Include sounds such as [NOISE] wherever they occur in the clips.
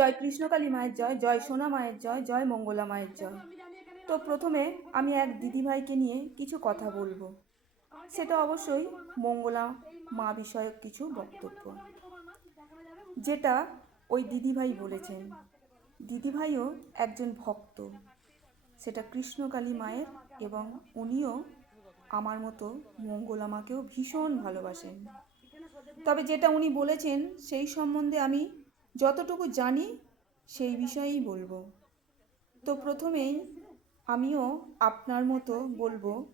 জয় কৃষ্ণকালী মায়ের জয় জয় সোনা মায়ের জয় জয় মঙ্গলা মায়ের জয়। তো প্রথমে আমি এক দিদিভাইকে নিয়ে কিছু কথা বলব। সেটা অবশ্যই মঙ্গলা মা বিষয়ক কিছু বক্তব্য। যেটা ওই দিদিভাই বলেছেন। দিদিভাইও একজন ভক্ত। সেটা কৃষ্ণকালী মায়ের এবং উনিও আমার মতো মঙ্গলা মাকেও ভীষণ ভালোবাসেন। তবে যেটা উনি বলেছেন, সেই সম্বন্ধে আমি যতটুকু জানি, সেই বিষয়েই বলব। তো প্রথমেই আমিও আপনার মতো বলব,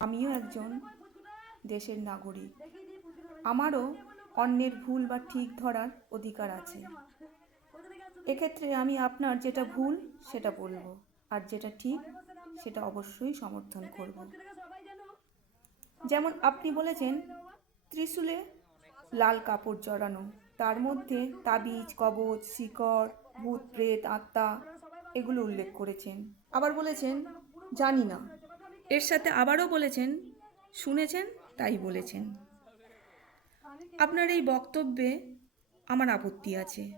আমিও একজন দেশের নাগরিক। আমারও অন্যের ভুল বা ঠিক ধরার অধিকার আছে। এক্ষেত্রে আমি আপনার যেটা ভুল, সেটা বলব। আর যেটা ঠিক, সেটা অবশ্যই সমর্থন করব। যেমন আপনি বলেছেন, ত্রিশূলে লাল কাপড় জড়ানো। তার মধ্যে তাবিজ, কবচ, শিকড়, ভূত, প্রেত, আত্মা এগুলো উল্লেখ করেছেন। আবার বলেছেন, জানি না। এর সাথে আবারও বলেছেন, শুনেছেন, তাই বলেছেন। আপনার এই বক্তব্যে আমার আপত্তি আছে।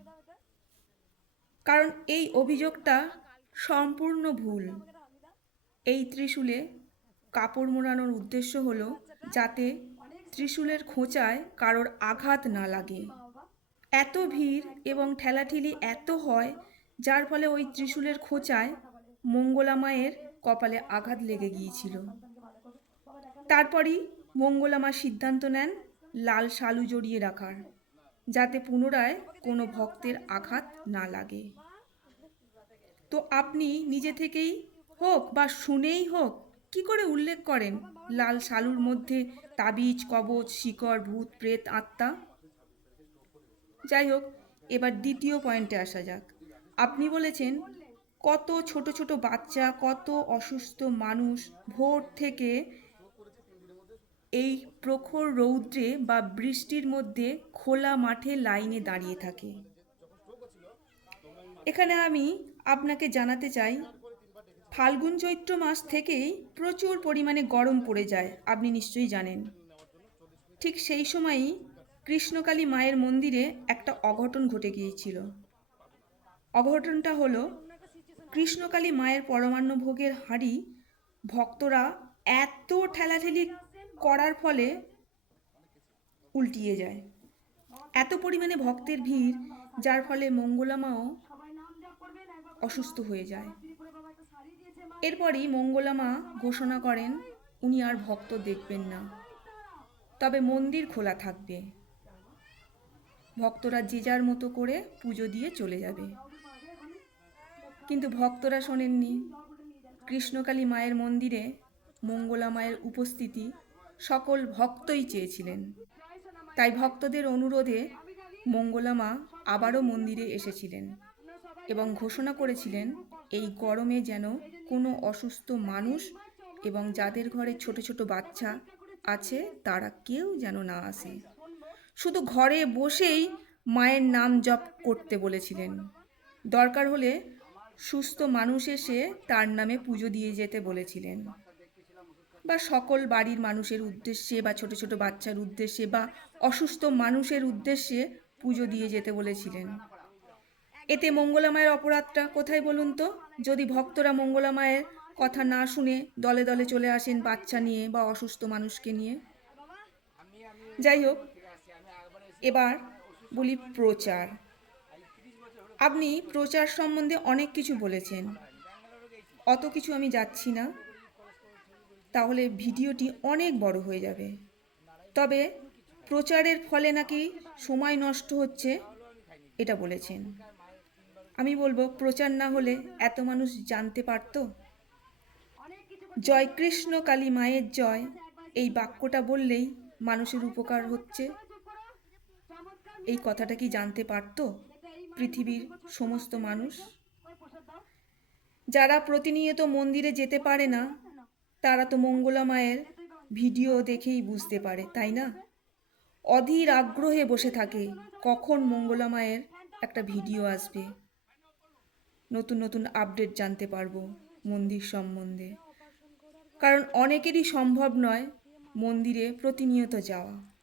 কারণ এই অভিযোগটা সম্পূর্ণ ভুল। এই ত্রিশূলে কাপড় মোড়ানোর উদ্দেশ্য হলো যাতে ত্রিশূলের খোঁচায় কারোর আঘাত না লাগে। এত ভিড় এবং ঠেলাঠেলি এত হয়, যার ফলে ওই ত্রিশূলের খোঁচায় মঙ্গলা মায়ের কপালে আঘাত লেগে গিয়েছিল। তারপরই মঙ্গলা মা সিদ্ধান্ত নেন লাল শালু জড়িয়ে রাখার, যাতে পুনরায় কোনো ভক্তের আঘাত না লাগে। তো আপনি নিজে থেকেই হোক বা শুনেই হোক, কি করে উল্লেখ করেন লাল শালুর মধ্যে তাবিজ, কবচ, শিকড়, ভূত, প্রেত, আত্মা? যাই হোক, এবার দ্বিতীয় পয়েন্টে আসা যাক। আপনি বলেছেন, কত ছোট ছোট বাচ্চা, কত অসুস্থ মানুষ ভোর থেকে এই প্রখর রৌদ্রে বা বৃষ্টির মধ্যে খোলা মাঠে লাইনে দাঁড়িয়ে থাকে। এখানে আমি আপনাকে জানাতে চাই, ফাল্গুন চৈত্র মাস থেকেই প্রচুর পরিমাণে গরম পড়ে যায়, আপনি নিশ্চয়ই জানেন। ঠিক সেই সময়ই কৃষ্ণকালী মায়ের মন্দিরে একটা অঘটন ঘটে গিয়েছিল। অঘটনটা হলো, কৃষ্ণকালী মায়ের পরমান্ন ভোগের হাঁড়ি ভক্তরা এত ঠেলাঠেলি করার ফলে উল্টিয়ে যায়। এত পরিমাণে ভক্তের ভিড়, যার ফলে মঙ্গলামাও অসুস্থ হয়ে যায়। এরপরই মঙ্গলামা ঘোষণা করেন, উনি আর ভক্ত দেখবেন না। তবে মন্দির খোলা থাকবে। ভক্তরা যে যার মতো করে পুজো দিয়ে চলে যাবে। কিন্তু ভক্তরা শোনেননি, কৃষ্ণকালী মায়ের মন্দিরে মঙ্গলা মায়ের উপস্থিতি সকল ভক্তই চেয়েছিলেন। তাই ভক্তদের অনুরোধে মঙ্গলা মা আবারও মন্দিরে এসেছিলেন এবং ঘোষণা করেছিলেন, এই গরমে যেন কোনো অসুস্থ মানুষ এবং যাদের ঘরে ছোট ছোট বাচ্চা আছে, তারা কেউ যেন না আসে। শুধু ঘরে বসেই মায়ের নাম জপ করতে বলেছিলেন। দরকার হলে সুস্থ মানুষ এসে তার নামে পুজো দিয়ে যেতে বলেছিলেন। বা সকল বাড়ির মানুষের উদ্দেশ্যে বা ছোট ছোট বাচ্চার উদ্দেশ্যে বা অসুস্থ মানুষের উদ্দেশ্যে পুজো দিয়ে যেতে বলেছিলেন। এতে মঙ্গলা মায়ের অপরাধটা কোথায় বলুন তো? যদি ভক্তরা মঙ্গলা মায়ের কথা না শুনে দলে দলে চলে আসেন বাচ্চা নিয়ে বা অসুস্থ মানুষকে নিয়ে। যাই হোক এবার বলি প্রচার। আপনি প্রচার সম্বন্ধে অনেক কিছু বলেছেন। অত কিছু আমি যাচ্ছি না। তাহলে ভিডিওটি অনেক বড় হয়ে যাবে। তবে প্রচারের ফলে নাকি সময় নষ্ট হচ্ছে, এটা বলেছেন। আমি বলব, প্রচার না হলে এত মানুষ জানতে পারতো? জয় কৃষ্ণ কালী মায়ের জয়, এই বাক্যটা বললেই মানুষের উপকার হচ্ছে। এই কথাটা কি জানতে পারতো পৃথিবীর সমস্ত মানুষ? যারা প্রতিনিয়ত মন্দিরে যেতে পারে না, তারা তো মঙ্গলা মায়ের ভিডিও দেখেই বুঝতে পারে, তাই না? অধীর আগ্রহে বসে থাকে, কখন মঙ্গলা মায়ের একটা ভিডিও আসবে। নতুন নতুন আপডেট জানতে পারব মন্দির সম্বন্ধে। কারণ অনেকেরই সম্ভব নয় মন্দিরে প্রতিনিয়ত যাওয়া।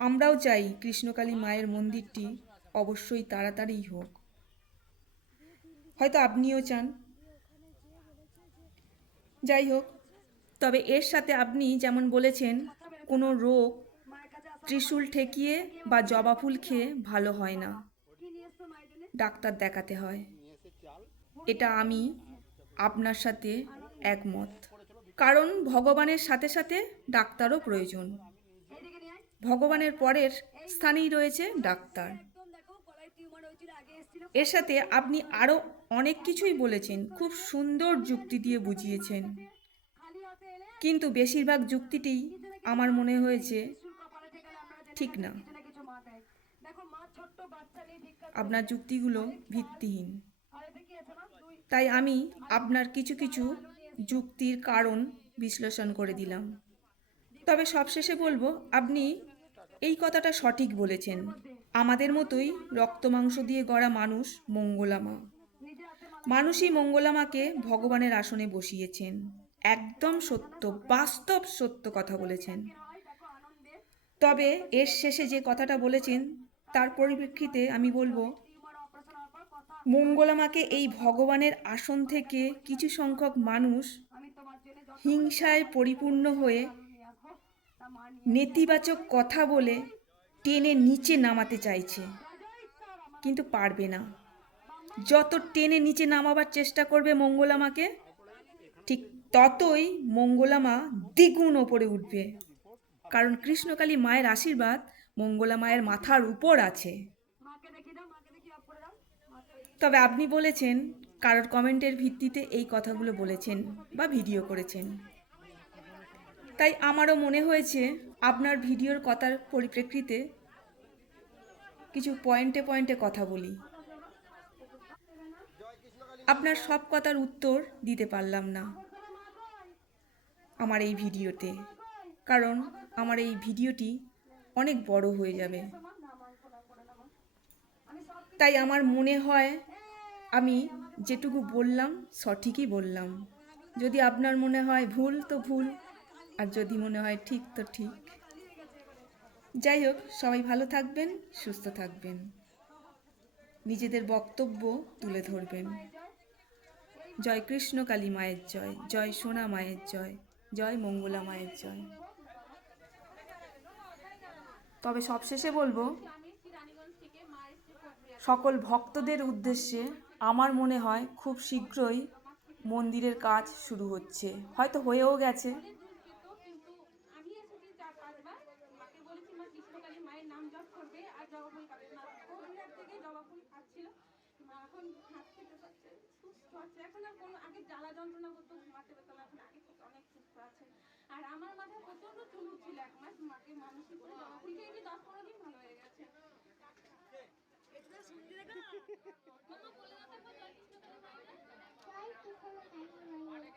আমরাও চাই কৃষ্ণকালী মায়ের মন্দিরটি অবশ্যই তাড়াতাড়িই হোক। হয়তো আপনিও চান। যাই হোক, তবে এর সাথে আপনি যেমন বলেছেন, কোনো রোগ ত্রিশূল ঠেকিয়ে বা জবা ফুল খেয়ে ভালো হয় না। ডাক্তার দেখাতে হয়। এটা আমি আপনার সাথে একমত। কারণ ভগবানের সাথে সাথে ডাক্তারও প্রয়োজন। ভগবানের পরের স্থানেই রয়েছে ডাক্তার। এর সাথে আপনি আরও অনেক কিছুই বলেছেন, খুব সুন্দর যুক্তি দিয়ে বুঝিয়েছেন। কিন্তু বেশিরভাগ যুক্তিটিই আমার মনে হয়েছে ঠিক না। আপনার যুক্তিগুলো ভিত্তিহীন। তাই আমি আপনার কিছু কিছু যুক্তির কারণ বিশ্লেষণ করে দিলাম। তবে সবশেষে বলব, আপনি কথাটা সঠিক বলেছেন। আমাদের মতোই রক্ত মাংস দিয়ে গড়া মানুষ মঙ্গলামা। মানুষই মঙ্গলামাকে ভগবানের আসনে বসিয়েছেন। একদম সত্য, বাস্তব সত্য কথা বলেছেন। তবে এর শেষে যে কথাটা বলেছেন, তার পরিপ্রেক্ষিতে আমি বলব, মঙ্গলামাকে এই ভগবানের আসন থেকে কিছু সংখ্যক মানুষ হিংসায় পরিপূর্ণ হয়ে নেতিবাচক কথা বলে টেনে নিচে নামাতে চাইছে। কিন্তু পারবে না। যত টেনে নিচে নামাবার চেষ্টা করবে মঙ্গলামাকে ঠিক ততই মঙ্গলামা দ্বিগুণ ওপরে উঠবে। কারণ কৃষ্ণকালী মায়ের আশীর্বাদ মঙ্গলা মায়ের মাথার উপর আছে। তবে আপনি বলেছেন, কারোর কমেন্টের ভিত্তিতে এই কথাগুলো বলেছেন বা ভিডিও করেছেন। তাই আমারও মনে হয়েছে আপনার ভিডিওর কথার পরিপ্রেক্ষিতে কিছু পয়েন্টে পয়েন্টে কথা বলি। আপনার সব কথার উত্তর দিতে পারলাম না আমার এই ভিডিওতে। কারণ আমার এই ভিডিওটি অনেক বড় হয়ে যাবে। তাই আমার মনে হয় আমি যেটুকু বললাম সঠিকই বললাম। যদি আপনার মনে হয় ভুল, তো ভুল। আর যদি মনে হয় ঠিক, তো ঠিক। যাই হোক, সবাই ভালো থাকবেন, সুস্থ থাকবেন। নিজেদের বক্তব্য তুলে ধরবেন। জয় কৃষ্ণ কালী মায়ের জয় জয় সোনা মায়ের জয় জয় মঙ্গলা মায়ের জয়। তবে সবশেষে বলব, সকল ভক্তদের উদ্দেশ্যে আমার মনে হয় খুব শীঘ্রই মন্দিরের কাজ শুরু হচ্ছে। হয়তো হয়েও গেছে কিন্তু আমি এসেছি চার পাঁচবার মাকে বলেছি মা কৃষ্ণকালী মায়ের নাম জপ করবে আর জবা ফুল খাবে মা কোভিডের থেকে জবা ফুল খাচ্ছিল মা এখন হাত খেতে পারছে সুস্থ আছে। এখন আর কোনো আগে জ্বালা যন্ত্রণা করতো ঘুমাতে না এখন আগে থেকে অনেক সুস্থ আছে। আর আমার মাথায় প্রচণ্ড চুল ছিল এক মাস মাকে মানসিক করে জবা ফুল এই যে দশ পনেরো দিন ভালো হয়ে গেছে। [LAUGHS] বলে